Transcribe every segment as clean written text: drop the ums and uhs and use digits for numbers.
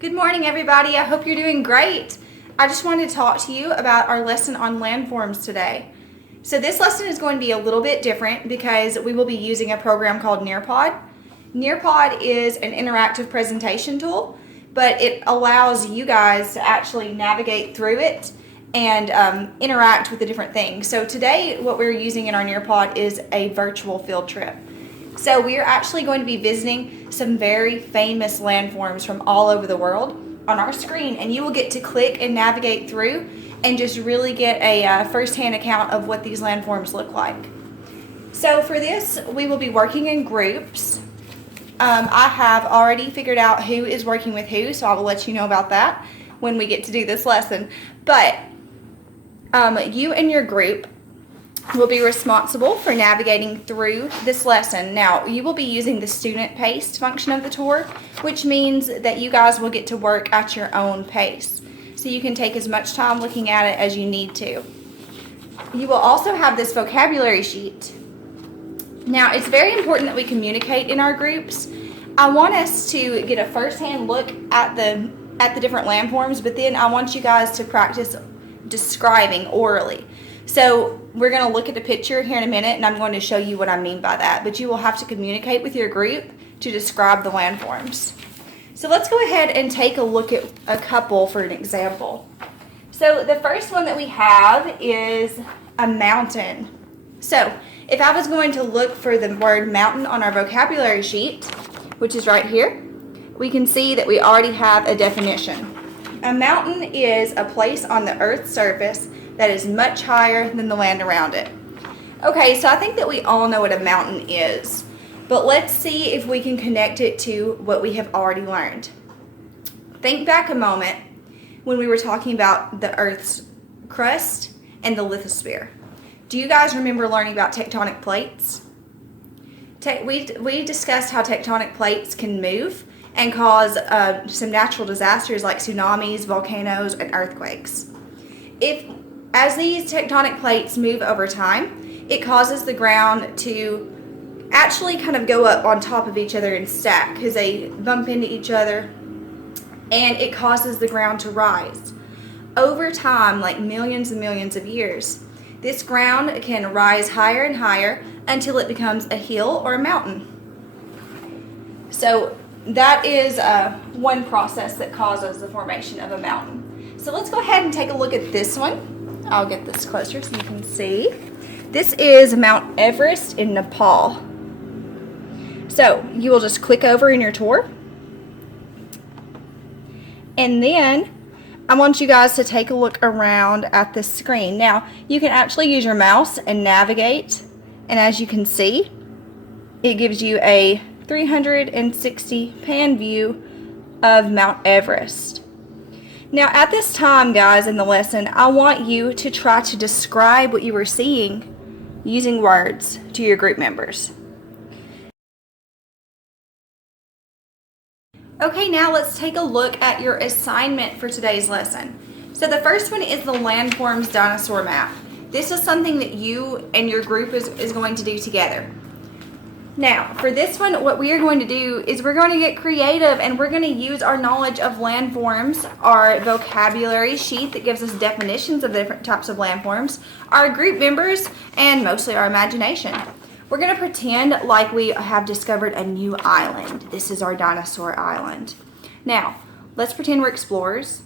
Good morning, everybody. I hope you're doing great. I just wanted to talk to you about our lesson on landforms today. So this lesson is going to be a little bit different because we will be using a program called Nearpod. Nearpod is an interactive presentation tool, but it allows you guys to actually navigate through it and interact with the different things. So today what we're using in our Nearpod is a virtual field trip. So we are actually going to be visiting some very famous landforms from all over the world on our screen, and you will get to click and navigate through and just really get a first-hand account of what these landforms look like. So for this, we will be working in groups. I have already figured out who is working with who, so I will let you know about that when we get to do this lesson. But you and your group will be responsible for navigating through this lesson. Now, you will be using the student paced function of the tour, which means that you guys will get to work at your own pace. So you can take as much time looking at it as you need to. You will also have this vocabulary sheet. Now, it's very important that we communicate in our groups. I want us to get a first-hand look at the different landforms, but then I want you guys to practice describing orally. So we're going to look at the picture here in a minute, and I'm going to show you what I mean by that. But you will have to communicate with your group to describe the landforms. So let's go ahead and take a look at a couple for an example. So the first one that we have is a mountain. So if I was going to look for the word mountain on our vocabulary sheet, which is right here, we can see that we already have a definition. A mountain is a place on the Earth's surface that is much higher than the land around it. Okay, so I think that we all know what a mountain is, but let's see if we can connect it to what we have already learned. Think back a moment when we were talking about the Earth's crust and the lithosphere. Do you guys remember learning about tectonic plates? We discussed how tectonic plates can move and cause some natural disasters like tsunamis, volcanoes, and earthquakes. As these tectonic plates move over time, it causes the ground to actually kind of go up on top of each other and stack because they bump into each other, and it causes the ground to rise. Over time, like millions and millions of years, this ground can rise higher and higher until it becomes a hill or a mountain. So that is one process that causes the formation of a mountain. So let's go ahead and take a look at this one. I'll get this closer so you can see. This is Mount Everest in Nepal. So you will just click over in your tour. And then I want you guys to take a look around at the screen. Now, you can actually use your mouse and navigate. And as you can see, it gives you a 360 pan view of Mount Everest. Now at this time, guys, in the lesson, I want you to try to describe what you were seeing using words to your group members. Okay, now let's take a look at your assignment for today's lesson. So the first one is the Landforms dinosaur map. This is something that you and your group is going to do together. Now, for this one, what we are going to do is we're going to get creative, and we're going to use our knowledge of landforms, our vocabulary sheet that gives us definitions of the different types of landforms, our group members, and mostly our imagination. We're going to pretend like we have discovered a new island. This is our dinosaur island. Now, let's pretend we're explorers.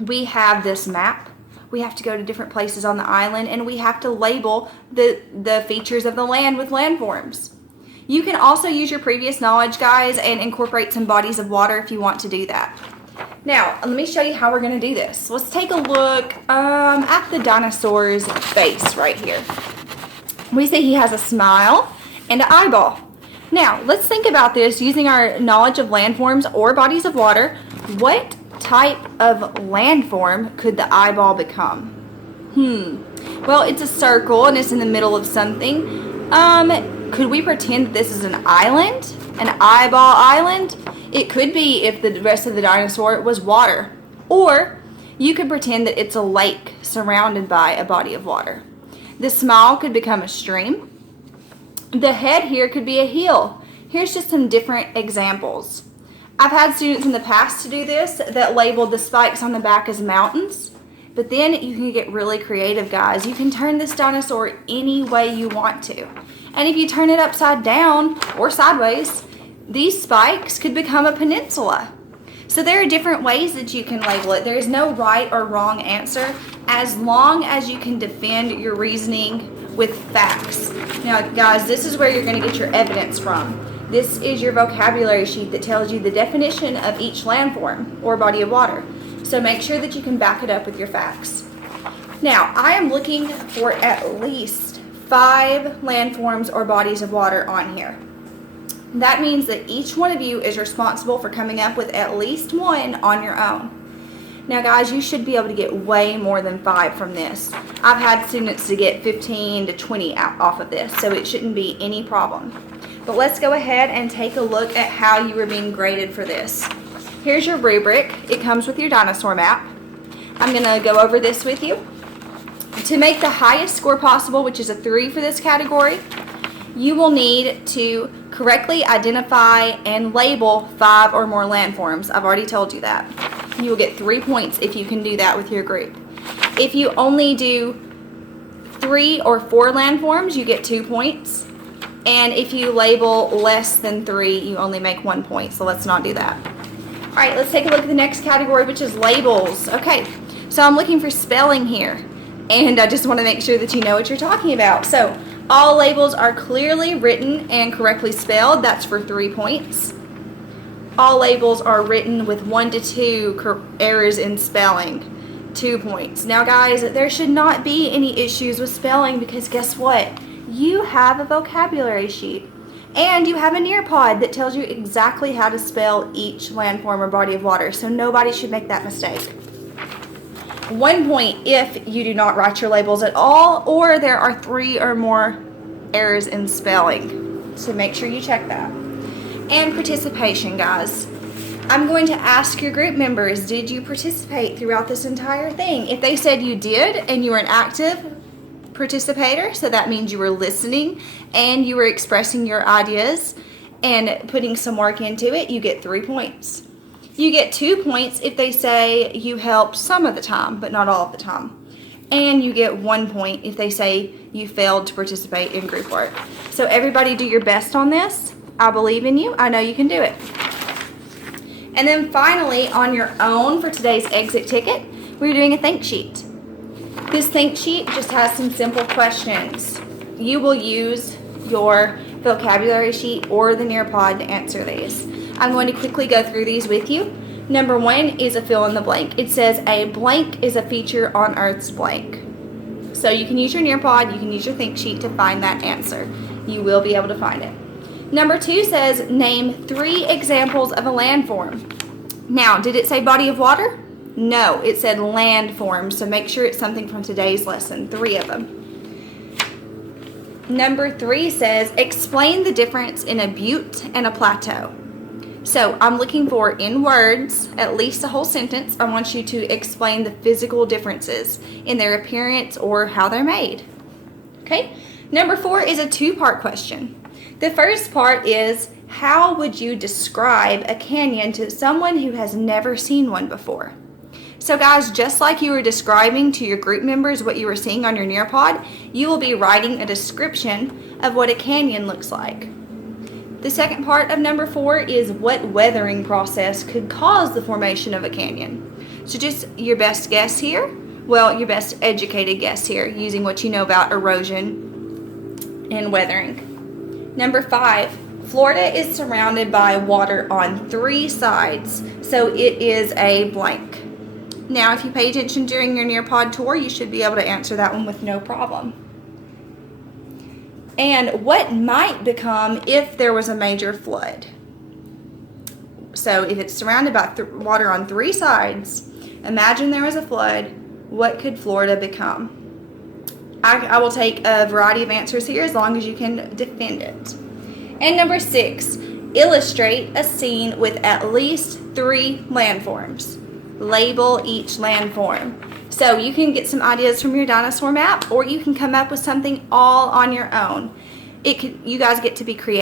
We have this map. We have to go to different places on the island, and we have to label the features of the land with landforms. You can also use your previous knowledge, guys, and incorporate some bodies of water if you want to do that. Now, let me show you how we're going to do this. Let's take a look at the dinosaur's face right here. We see he has a smile and an eyeball. Now, let's think about this using our knowledge of landforms or bodies of water. What type of landform could the eyeball become? Well, it's a circle and it's in the middle of something. Could we pretend that this is an island? An eyeball island? It could be if the rest of the dinosaur was water. Or you could pretend that it's a lake surrounded by a body of water. The smile could become a stream. The head here could be a hill. Here's just some different examples. I've had students in the past to do this that labeled the spikes on the back as mountains, but then you can get really creative, guys. You can turn this dinosaur any way you want to. And if you turn it upside down or sideways, these spikes could become a peninsula. So there are different ways that you can label it. There is no right or wrong answer as long as you can defend your reasoning with facts. Now, guys, this is where you're going to get your evidence from. This is your vocabulary sheet that tells you the definition of each landform or body of water. So make sure that you can back it up with your facts. Now, I am looking for at least 5 landforms or bodies of water on here. That means that each one of you is responsible for coming up with at least one on your own. Now, guys, you should be able to get way more than 5 from this. I've had students to get 15 to 20 off of this, so it shouldn't be any problem. But let's go ahead and take a look at how you are being graded for this. Here's your rubric. It comes with your dinosaur map. I'm going to go over this with you. To make the highest score possible, which is a 3 for this category, you will need to correctly identify and label 5 or more landforms. I've already told you that. You will get 3 points if you can do that with your group. If you only do 3 or 4 landforms, you get 2 points. And if you label less than 3, you only make 1 point. So let's not do that. All right, let's take a look at the next category, which is labels. Okay, so I'm looking for spelling here. And I just want to make sure that you know what you're talking about. So all labels are clearly written and correctly spelled. That's for 3 points. All labels are written with 1 to 2 errors in spelling. 2 points. Now, guys, there should not be any issues with spelling because guess what? You have a vocabulary sheet and you have a Nearpod that tells you exactly how to spell each landform or body of water. So nobody should make that mistake. 1 point if you do not write your labels at all or there are 3 or more errors in spelling. So make sure you check that. And participation, guys. I'm going to ask your group members, did you participate throughout this entire thing? If they said you did and you were an active participator, so that means you were listening and you were expressing your ideas and putting some work into it, you get 3 points. You get 2 points if they say you helped some of the time, but not all of the time. And you get 1 point if they say you failed to participate in group work. So everybody do your best on this. I believe in you. I know you can do it. And then finally, on your own for today's exit ticket, we're doing a think sheet. This think sheet just has some simple questions. You will use your vocabulary sheet or the Nearpod to answer these. I'm going to quickly go through these with you. Number 1 is a fill in the blank. It says a blank is a feature on Earth's blank. So you can use your Nearpod, you can use your think sheet to find that answer. You will be able to find it. Number 2 says name 3 examples of a landform. Now, did it say body of water? No, it said landforms, so make sure it's something from today's lesson, 3 of them. Number 3 says explain the difference in a butte and a plateau. So I'm looking for, in words, at least a whole sentence, I want you to explain the physical differences in their appearance or how they're made. Okay? Number 4 is a 2-part question. The first part is, how would you describe a canyon to someone who has never seen one before? So guys, just like you were describing to your group members what you were seeing on your Nearpod, you will be writing a description of what a canyon looks like. The second part of number 4 is what weathering process could cause the formation of a canyon. So just your best guess here, well, your best educated guess here, using what you know about erosion and weathering. Number 5, Florida is surrounded by water on 3 sides, so it is a blank. Now, if you pay attention during your Nearpod tour, you should be able to answer that one with no problem. And what might become if there was a major flood? So if it's surrounded by water on 3 sides, imagine there was a flood, what could Florida become? I will take a variety of answers here as long as you can defend it. And number 6, illustrate a scene with at least 3 landforms. Label each landform. So you can get some ideas from your dinosaur map, or you can come up with something all on your own. You guys get to be creative.